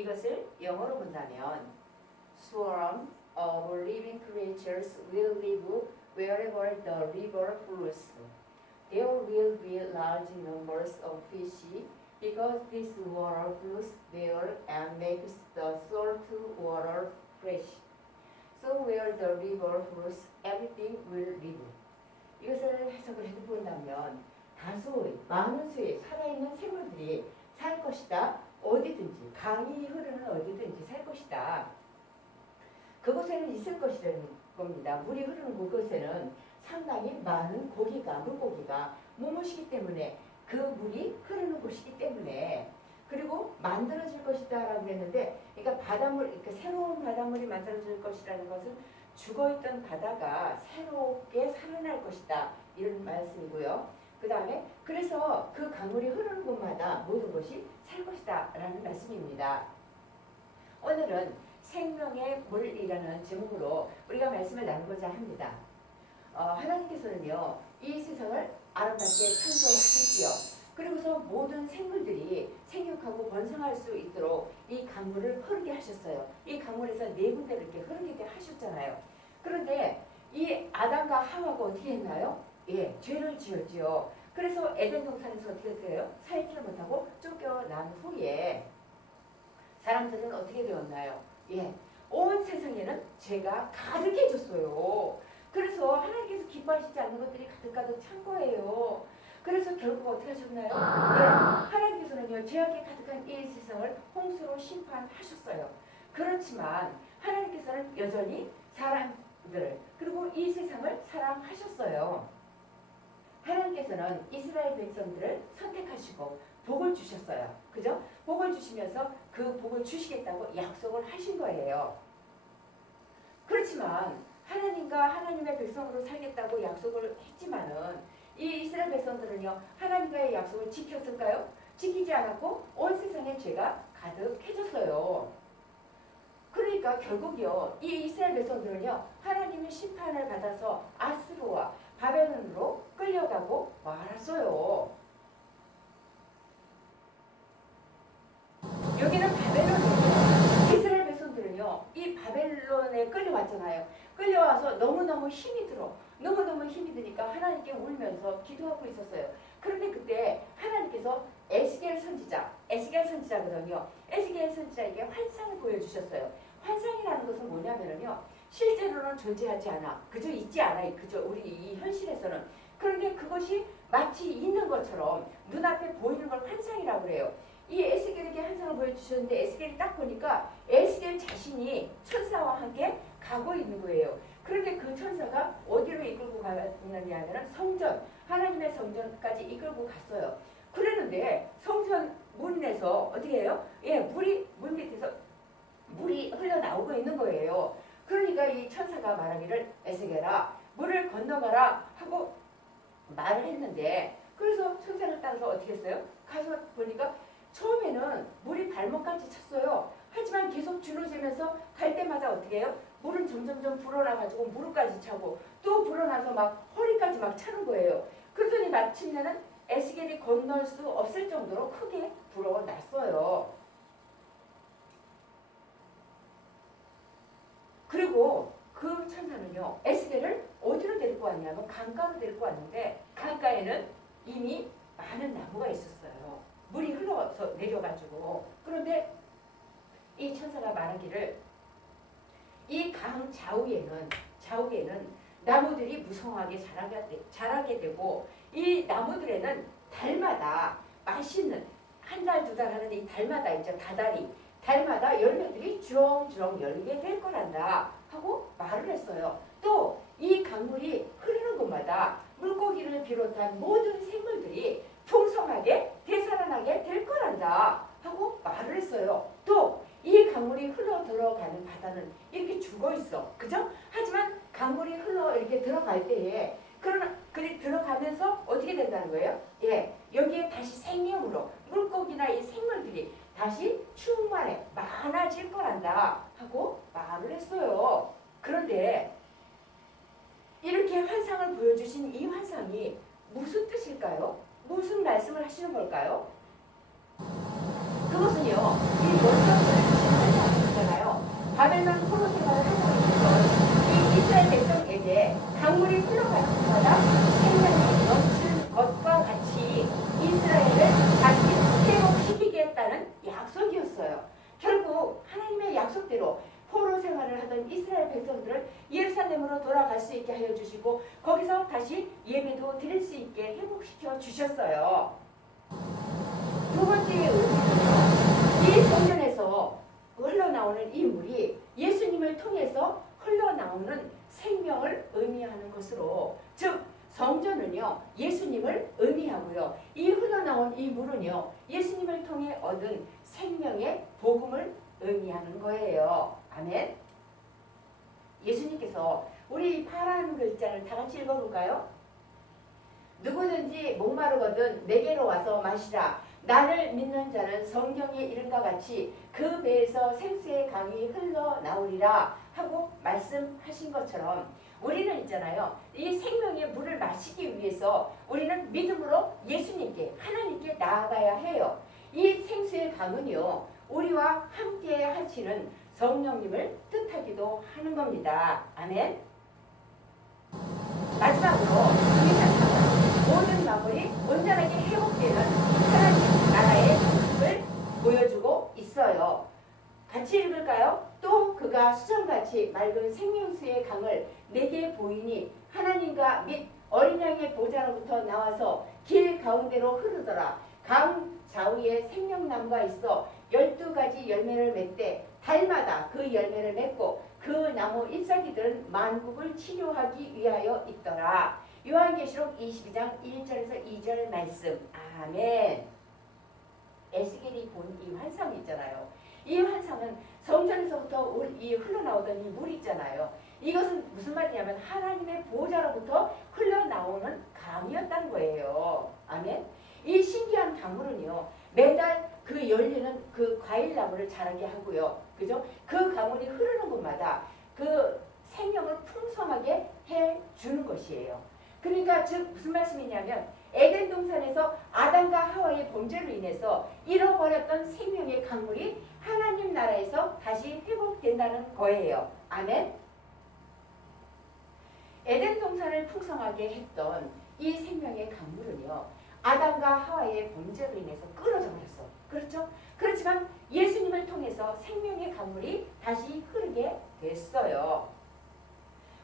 이것을 영어로 본다면 Swarm of living creatures will live wherever the river flows. There will be large numbers of fish because this water flows there and makes the salt water fresh. So where the river flows, everything will live. 이것을 해석을 해서 본다면 다수의 많은 수의 살아있는 생물들이 살 것이다. 어디든지 강이 흐르는 어디든지 살 것이다. 그곳에는 있을 것이라는 겁니다. 물이 흐르는 그곳에는 상당히 많은 고기가 물고기가 머무시기 때문에 그 물이 흐르는 곳이기 때문에 그리고 만들어질 것이다라고 했는데 그러니까 바닷물 그러니까 새로운 바닷물이 만들어질 것이라는 것은 죽어있던 바다가 새롭게 살아날 것이다 이런 말씀이고요. 그 다음에 그래서 그 강물이 흐르는 곳마다 모든 것이 살 것이다 라는 말씀입니다. 오늘은 생명의 물이라는 제목으로 우리가 말씀을 나누고자 합니다. 하나님께서는요 이 세상을 아름답게 창조하셨지요. 그리고서 모든 생물들이 생육하고 번성할 수 있도록 이 강물을 흐르게 하셨어요. 이 강물에서 네 군데를 이렇게 흐르게 하셨잖아요. 그런데 이 아담과 하와가 어떻게 했나요? 예, 죄를 지었지요. 그래서 에덴 동산에서 어떻게 돼요? 살지를 못하고 쫓겨난 후에 사람들은 어떻게 되었나요? 예, 온 세상에는 죄가 가득해졌어요. 그래서 하나님께서 기뻐하시지 않는 것들이 가득가득 찬 거예요. 그래서 결국 어떻게 하셨나요? 예, 하나님께서는요 죄악에 가득한 이 세상을 홍수로 심판하셨어요. 그렇지만 하나님께서는 여전히 사람들 그리고 이 세상을 사랑하셨어요. 하나님께서는 이스라엘 백성들을 선택하시고 복을 주셨어요. 그죠? 복을 주시면서 그 복을 주시겠다고 약속을 하신 거예요. 그렇지만 하나님과 하나님의 백성으로 살겠다고 약속을 했지만은 이 이스라엘 백성들은요 하나님과의 약속을 지켰을까요? 지키지 않았고 온 세상에 죄가 가득해졌어요. 그러니까 결국요 이 이스라엘 백성들은요 하나님의 심판을 받아서 아스루와 바벨론으로 끌려가고 말았어요. 여기는 바벨론이에요. 이스라엘 백성들은요 이 바벨론에 끌려왔잖아요. 끌려와서 너무너무 힘이 들어. 너무너무 힘이 드니까 하나님께 울면서 기도하고 있었어요. 그런데 그때 하나님께서 에스겔 선지자거든요. 에스겔 선지자에게 환상을 보여주셨어요. 환상이라는 것은 뭐냐면요. 실제로는 존재하지 않아. 그저 있지 않아. 그저 우리 이 현실에서는. 그런데 그것이 마치 있는 것처럼 눈앞에 보이는 걸 환상이라고 그래요. 이 에스겔에게 환상을 보여주셨는데 에스겔이 딱 보니까 에스겔 자신이 천사와 함께 가고 있는 거예요. 그런데 그 천사가 어디로 이끌고 가느냐 하면 성전, 하나님의 성전까지 이끌고 갔어요. 그랬는데 성전 문에서 어떻게 해요? 예, 물 밑에서 물이 흘러나오고 있는 거예요. 그러니까 이 천사가 말하기를 에스겔아 물을 건너가라 하고 말을 했는데 그래서 천사를 따라서 어떻게 했어요? 가서 보니까 처음에는 물이 발목까지 찼어요. 하지만 계속 줄어들면서 갈 때마다 어떻게 해요? 물은 점점점 불어나가지고 무릎까지 차고 또 불어나서 막 허리까지 막 차는 거예요. 그러더니 마침내는 에스겔이 건널 수 없을 정도로 크게 불어났어요. 그리고 그 천사는요 에스겔을 어디로 데리고 왔냐면 강가로 데리고 왔는데 강가에는 이미 많은 나무가 있었어요. 물이 흘러서 내려가지고. 그런데 이 천사가 말하기를 이 강 좌우에는 나무들이 무성하게 자라게 되고 이 나무들에는 달마다 맛있는 한 달 두 달 하는데 이 달마다 있죠. 달마다 열매들이 주렁주렁 열리게 될 거란다 하고 말을 했어요. 또 이 강물이 흐르는 곳마다 물고기를 비롯한 모든 생물들이 풍성하게 되살아나게 될 거란다 하고 말을 했어요. 또 이 강물이 흘러 들어가는 바다는 이렇게 죽어 있어. 그죠? 하지만 강물이 흘러 이렇게 들어갈 때에 그리 들어가면서 어떻게 된다는 거예요? 예, 여기에 다시 생명으로 물고기나 이 생물들이 다시 충만해 많아질 거란다 하고 말을 했어요. 그런데 이렇게 환상을 보여주신 이 환상이 무슨 뜻일까요? 무슨 말씀을 하시는 걸까요? 그것은요, 이 원성을 달만 포로 생활을 하고 있던 이 이스라엘 백성에게 강물이 흘러가는 곳마다 생명이 넘치는 것과 같이 이스라엘을 다시 회복시키겠다는 약속이었어요. 결국 하나님의 약속대로 포로 생활을 하던 이스라엘 백성들을 예루살렘으로 돌아갈 수 있게 하여 주시고 거기서 다시 예배도 드릴 수 있게 회복시켜 주셨어요. 두 번째의 의미는요. 이 성전에서 흘러나오는 이 물이 예수님을 통해서 흘러나오는 생명을 의미하는 것으로, 즉 성전은요 예수님을 의미하고요, 이 흘러나온 이 물은요 예수님을 통해 얻은 생명의 복음을 의미하는 거예요. 아멘. 예수님께서 우리 파란 글자를 다 같이 읽어볼까요? 누구든지 목마르거든 내게로 와서 마시라. 나를 믿는 자는 성경에 이른과 같이 그 배에서 생수의 강이 흘러나오리라 하고 말씀하신 것처럼 우리는 있잖아요. 이 생명의 물을 마시기 위해서 우리는 믿음으로 예수님께, 하나님께 나아가야 해요. 이 생수의 강은요 우리와 함께 하시는 성령님을 뜻하기도 하는 겁니다. 아멘. 마지막으로 이 찬양은 모든 마물이 온전하게 회복되는 하나님 나라의 모습을 보여주고 있어요. 같이 읽을까요? 또 그가 수정같이 맑은 생명수의 강을 내게 보이니 하나님과 및 어린 양의 보좌로부터 나와서 길 가운데로 흐르더라. 강 좌우에 생명나무가 있어 12가지 열매를 맺되 달마다 그 열매를 맺고 그 나무 잎사귀들은 만국을 치료하기 위하여 있더라. 요한계시록 22장 1절에서 2절 말씀. 아멘. 에스겔이 본 이 환상이 있잖아요. 이 환상은 성전에서부터 이 흘러나오던 이 물이 있잖아요. 이것은 무슨 말이냐면 하나님의 보좌로부터 흘러나오는 강이었다는 거예요. 아멘. 이 신기한 강물은요 매달 그 열리는 그 과일나무를 자라게 하고요. 그죠? 그 강물이 흐르는 곳마다 그 생명을 풍성하게 해주는 것이에요. 그러니까 즉 무슨 말씀이냐면 에덴 동산에서 아담과 하와의 범죄로 인해서 잃어버렸던 생명의 강물이 하나님 나라에서 다시 회복된다는 거예요. 아멘. 에덴 동산을 풍성하게 했던 이 생명의 강물은요 아담과 하와의 범죄로 인해서 끊어져 버렸어. 그렇죠? 그렇지만 예수님을 통해서 생명의 강물이 다시 흐르게 됐어요.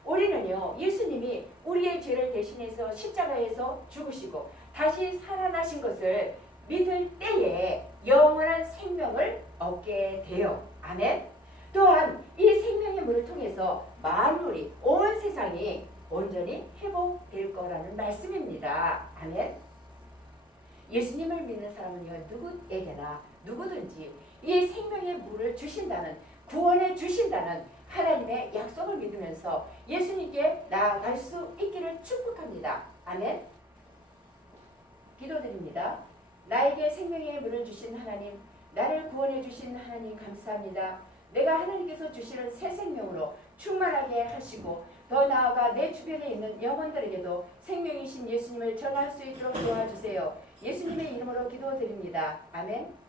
우리는요 예수님이 우리의 죄를 대신해서 십자가에서 죽으시고 다시 살아나신 것을 믿을 때에 영원한 생명을 얻게 돼요. 아멘. 또한 이 생명의 물을 통해서 만물이, 온 세상이 온전히 회복될 거라는 말씀입니다. 아멘. 예수님을 믿는 사람은요 누구에게나 누구든지 이 생명의 물을 주신다는, 구원해 주신다는 하나님의 약속을 믿으면서 예수님께 나아갈 수 있기를 축복합니다. 아멘. 기도드립니다. 나에게 생명의 물을 주신 하나님, 나를 구원해 주신 하나님 감사합니다. 내가 하나님께서 주시는 새 생명으로 충만하게 하시고 더 나아가 내 주변에 있는 영혼들에게도 생명이신 예수님을 전할 수 있도록 도와주세요. 예수님의 이름으로 기도드립니다. 아멘.